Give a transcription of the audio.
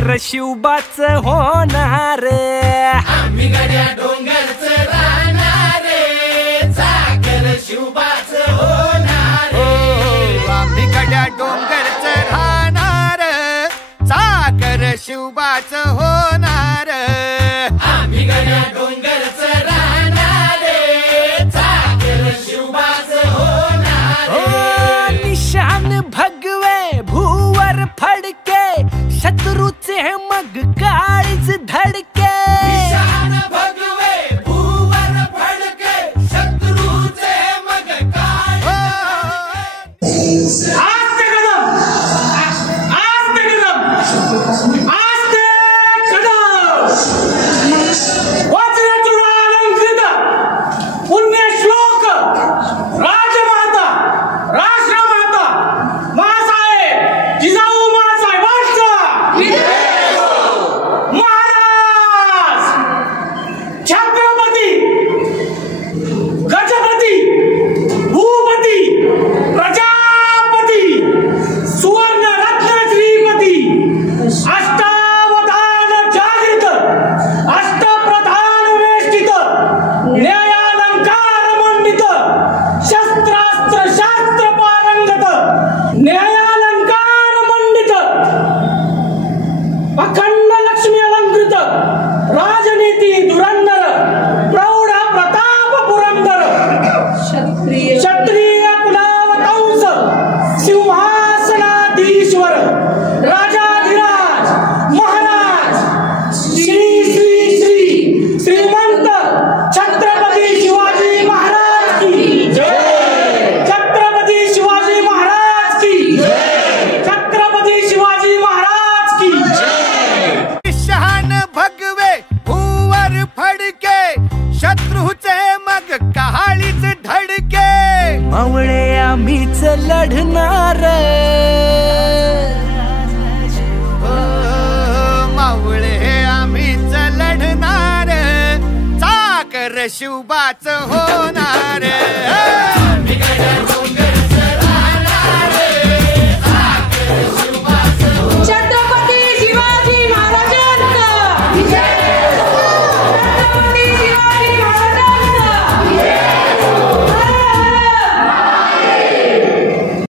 चाकर शिवबाच होणार, आम्ही गड्या डोंगरच राहणार, चाकर शिवबाच होणार, आम्ही गड्या डोंगरच राहणार, चाकर शिवबाच होणार, आम्ही गड्या डोंगरच राहणार, चाकर शिवबाच होणार, निशान भगवे भूवर फडके, शत्रूचे मग काळीज धडके, निशान भगवे भूवर फडके, शत्रूचे मग काळीज धडके. अखंड लक्ष्मी अलंकृत, राजनीती धुरंधर, प्रौढ प्रताप पुरंदर, क्षत्रिय कुलावतंस, सिंहासनाधीश्वर, राजाधिराज महाराज, श्री श्री श्री श्रीमंत छत्रपती शिवाजी महाराज की जय, छत्रपती शिवाजी महाराज की जय, छत्रपती शिवाजी महाराज की जय. भगवे भूवर फडके, शत्रूचे मग काळीज धडके, मावळे आम्हीच लढणार, मावळे आम्हीच लढणार, चाकर शिवबाच होणार.